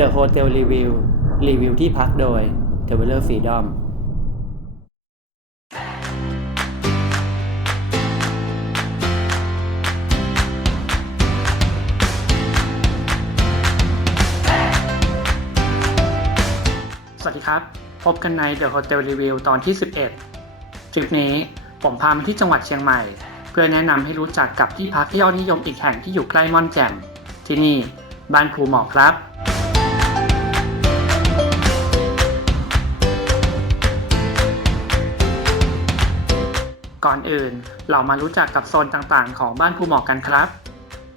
The Hotel Review รีวิวที่พักโดย Traveler Freedom สวัสดีครับ พบกันใน The Hotel Review ตอนที่ 11 ทริปนี้ผมพามาที่จังหวัดเชียงใหม่ เพื่อแนะนำให้รู้จักกับที่พักที่ยอดนิยมอีกแห่งที่อยู่ใกล้ม่อนแจ่มที่นี่บ้านภูหมอกครับ ก่อนอื่น เรามารู้จักกับโซนต่างๆ ของบ้านภูหมอกกันครับ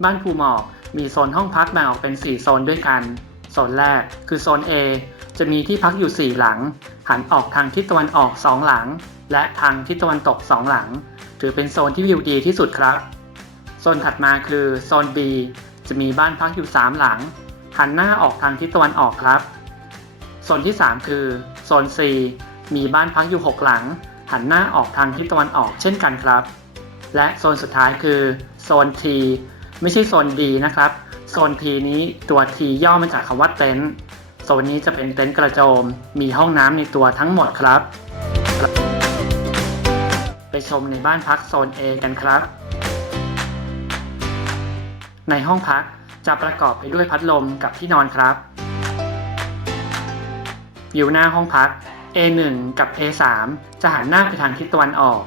บ้านภูหมอกมีโซนห้องพักแบ่งออกเป็น 4 โซนด้วยกัน โซนแรกคือโซน A จะมีที่พักอยู่ 4 หลัง หันออกทางทิศตะวันออก 2 หลัง และทางทิศตะวันตก 2 หลัง ถือเป็นโซนที่วิวดีที่สุดครับ โซนถัดมาคือโซน B จะมีบ้านพักอยู่ 3 หลัง หันหน้าออกทางทิศตะวันออกครับ โซนที่ 3 คือโซน C มีบ้านพักอยู่ 6 หลัง หันหน้าออกทางทิศตะวันออกเช่นกันครับ และโซนสุดท้ายคือโซน T ไม่ใช่โซน D นะครับ โซน T นี้ตัว T ย่อมาจากคำว่าเต็นท์โซนนี้จะเป็นเต็นท์กระโจม มีห้องน้ำในตัวทั้งหมดครับ ไปชมในบ้านพักโซน A กันครับ ในห้องพักจะประกอบไปด้วยพัดลมกับที่นอนครับวิวหน้าห้องพัก A1 กับ A3 จะหันหน้าไปทางทิศตะวันออก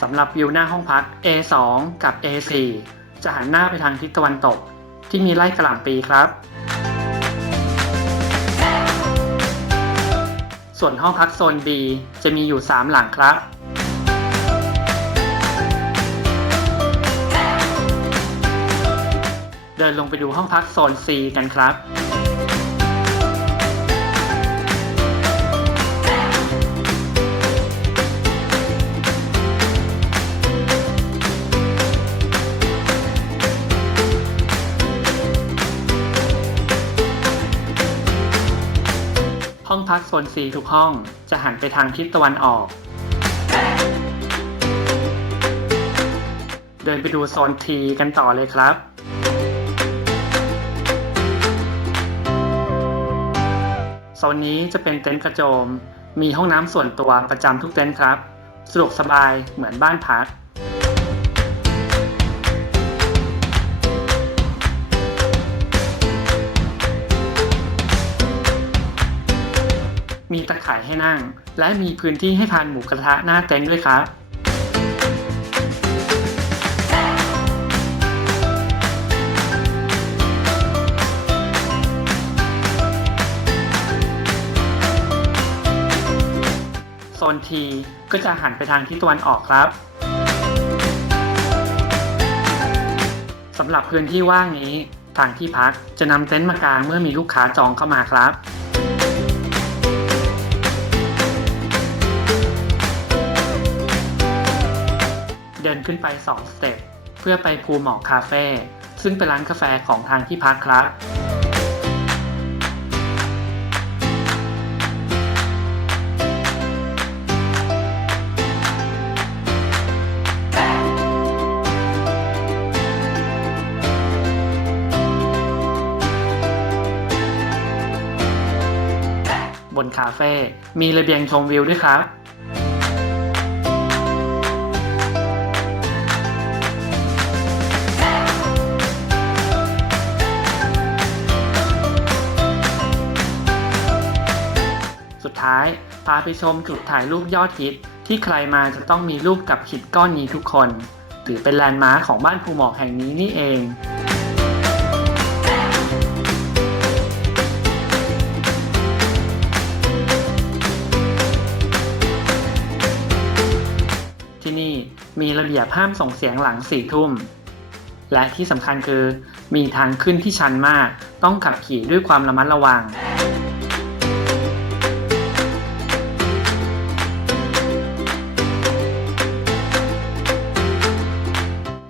สำหรับวิวหน้าห้องพัก A2 กับ A4 จะหันหน้าไปทางทิศตะวันตก ที่มีไร่กระหล่ำปีครับ ส่วนห้องพักโซน B จะมีอยู่ 3 หลังครับ เดินลงไปดูห้องพักโซน C กันครับห้องพักโซน C ทุกห้องจะหันไปทางทิศตะวันออก เดินไปดูโซน T กันต่อเลยครับ นนี้จะเป็นเต็นท์กระโจม มีห้องน้ำส่วนตัวประจำทุกเต็นท์ครับ สะดวกสบายเหมือนบ้านพัก มีตะข่ายให้นั่ง และมีพื้นที่ให้ทานหมูกระทะหน้าเต็นท์ด้วยครับ น T ก็จะหันไปทางทิศตะวันออกครับสำหรับพื้นที่ว่างนี้ ทางที่พักจะนำเต็นท์มากางเมื่อมีลูกค้าจองเข้ามาครับ เดินขึ้นไป 2 สเต็ปเพื่อไปภูหมอกคาเฟ่ซึ่งเป็นร้านกาแฟของทางที่พักครับ บนคาเฟ่ มีระเบียงชมวิวด้วยครับสุดท้ายพาไปชมจุดถ่ายรูปยอดฮิต ที่ใครมาจะต้องมีรูปกับหินก้อนนี้ทุกคน ถือเป็นแลนด์มาร์คของบ้านภูหมอกแห่งนี้นี่เอง มีระเบียบห้ามส่งเสียงหลังสี่ทุ่ม และที่สำคัญคือ มีทางขึ้นที่ชันมาก ต้องขับขี่ด้วยความระมัดระวัง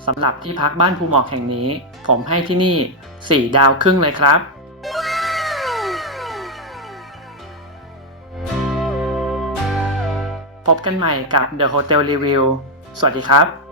สำหรับที่พักบ้านภูหมอกแห่งนี้ ผมให้ที่นี่ 4 ดาวครึ่งเลยครับพบกันใหม่กับ The Hotel Review สวัสดีครับ